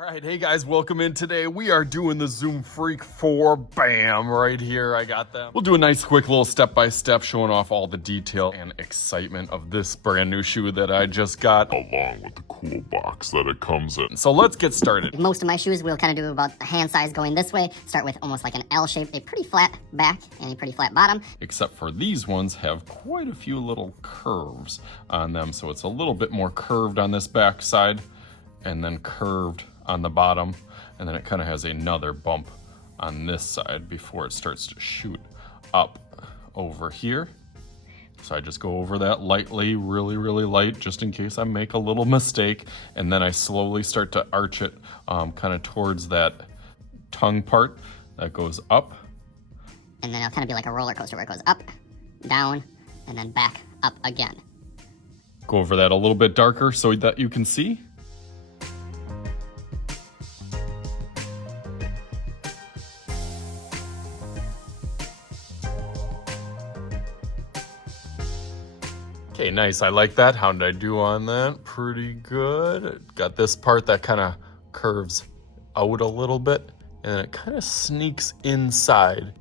All right, hey guys, welcome in today. We are doing the Zoom Freak 4, bam, right here, I got them. We'll do a nice quick little step-by-step showing off all the detail and excitement of this brand new shoe that I just got, along with the cool box that it comes in. So let's get started. Most of my shoes we'll kind of do about the hand size going this way. Start with almost like an L shape, a pretty flat back and a pretty flat bottom. Except for these ones have quite a few little curves on them, so it's a little bit more curved on this back side and then curved on the bottom, and then it kind of has another bump on this side before it starts to shoot up over here. So I just go over that lightly, really light, just in case I make a little mistake, and then I slowly start to arch it kind of towards that tongue part that goes up. And then it'll kind of be like a roller coaster where it goes up, down, and then back up again. Go over that a little bit darker so that you can see. Okay, nice, I like that. How did I do on that? Pretty good. Got this part that kind of curves out a little bit, and it kind of sneaks inside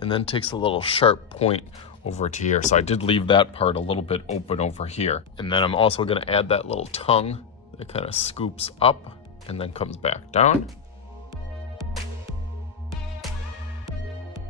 and then takes a little sharp point over to here. So I did leave that part a little bit open over here. And then I'm also gonna add that little tongue that kind of scoops up and then comes back down.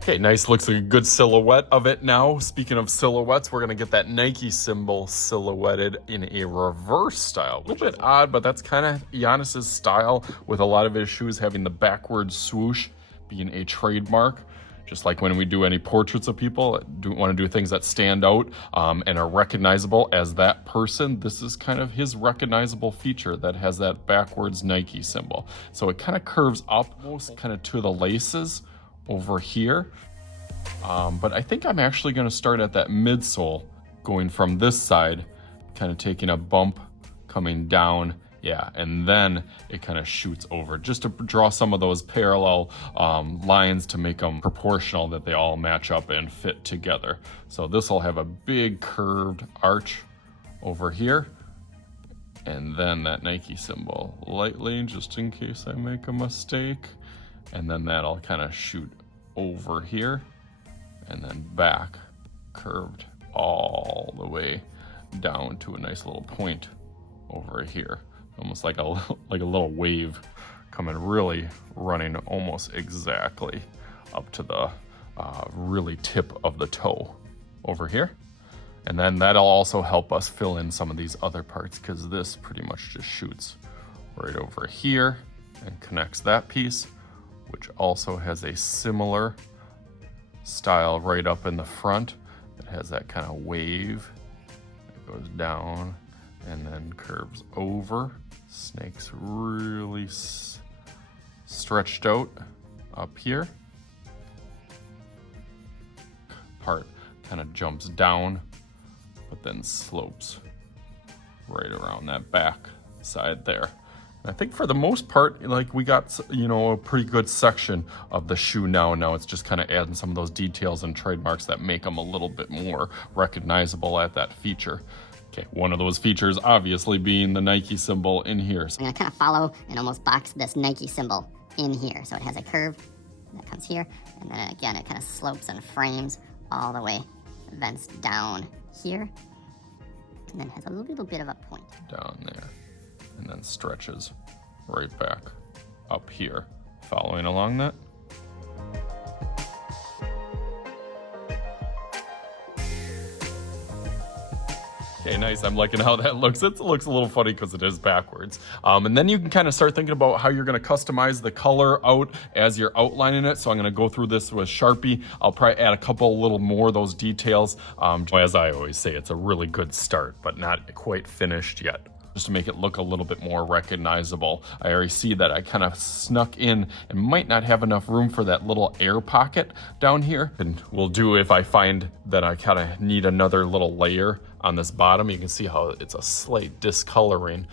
Okay, nice, looks like a good silhouette of it now. Speaking of silhouettes, we're gonna get that Nike symbol silhouetted in a reverse style. A little bit odd, but that's kind of Giannis's style, with a lot of his shoes having the backwards swoosh being a trademark. Just like when we do any portraits of people, want to do things that stand out and are recognizable as that person. This is kind of his recognizable feature that has that backwards Nike symbol. So it kind of curves up almost kind of to the laces over here. But I think I'm actually going to start at that midsole, going from this side, kind of taking a bump, coming down, yeah, and then it kind of shoots over, just to draw some of those parallel lines to make them proportional, that they all match up and fit together. So this will have a big curved arch over here, and then that Nike symbol lightly, just in case I make a mistake. And then that'll kind of shoot over here and then back, curved all the way down to a nice little point over here. Almost like a little wave coming, really running almost exactly up to the really tip of the toe over here. And then that'll also help us fill in some of these other parts, because this pretty much just shoots right over here and connects that piece, which also has a similar style right up in the front that has that kind of wave that goes down and then curves over, snakes really stretched out up here. Part kind of jumps down, but then slopes right around that back side there. I think for the most part, like, we got, you know, a pretty good section of the shoe now. Now it's just kind of adding some of those details and trademarks that make them a little bit more recognizable at that feature. Okay, one of those features obviously being the Nike symbol in here. I'm gonna kind of follow and almost box this Nike symbol in here. So it has a curve that comes here, and then again, it kind of slopes and frames all the way, vents down here, and then has a little bit of a point down there, and then stretches right back up here. Following along that. Okay, nice. I'm liking how that looks. It looks a little funny because it is backwards. And then you can kind of start thinking about how you're going to customize the color out as you're outlining it. So I'm going to go through this with Sharpie. I'll probably add a couple little more of those details. As I always say, it's a really good start, but not quite finished yet, just to make it look a little bit more recognizable. I already see that I kind of snuck in and might not have enough room for that little air pocket down here. And we'll do, if I find that I kind of need another little layer on this bottom, you can see how it's a slight discoloring.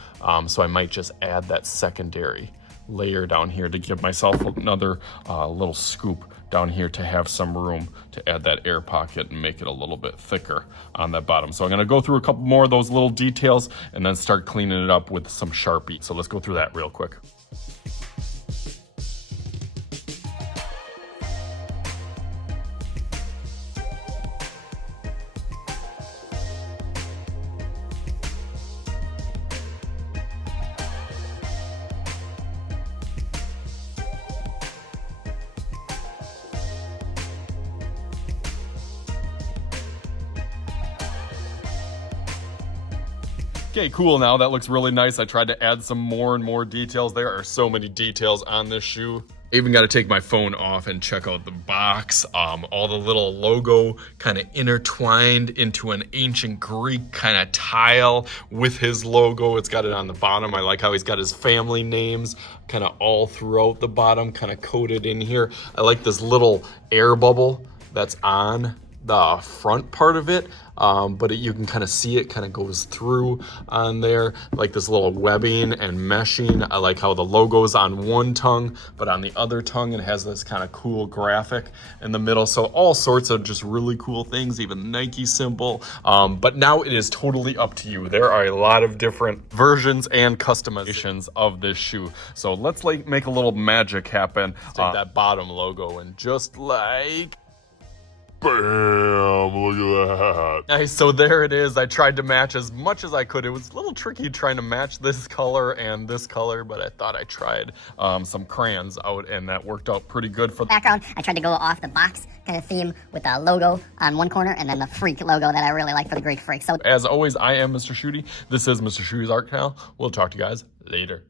So I might just add that secondary layer down here to give myself another little scoop down here to have some room to add that air pocket and make it a little bit thicker on that bottom. So I'm gonna go through a couple more of those little details and then start cleaning it up with some Sharpie. So let's go through that real quick. Okay, cool. Now that looks really nice. I tried to add some more and more details. There are so many details on this shoe. I even got to take my phone off and check out the box. All the little logo kind of intertwined into an ancient Greek kind of tile with his logo. It's got it on the bottom. I like how he's got his family names kind of all throughout the bottom, kind of coated in here. I like this little air bubble that's on the front part of it, but you can kind of see it kind of goes through on there, like this little webbing and meshing. I like how the logo's on one tongue, but on the other tongue it has this kind of cool graphic in the middle. So all sorts of just really cool things, even the Nike symbol. But now it is totally up to you. There are a lot of different versions and customizations of this shoe. So let's make a little magic happen. Take that bottom logo and just like, Bam! Look at that. nice, so there it is. I tried to match as much as I could. It was a little tricky trying to match this color and this color, but I thought I tried some crayons out, and that worked out pretty good for the Background, I tried to go off the box kind of theme with a logo on one corner and then the freak logo that I really like for the Greek freak. So As always, I am Mr. Shooty. This is Mr. Shooty's Art Channel. We'll talk to you guys later.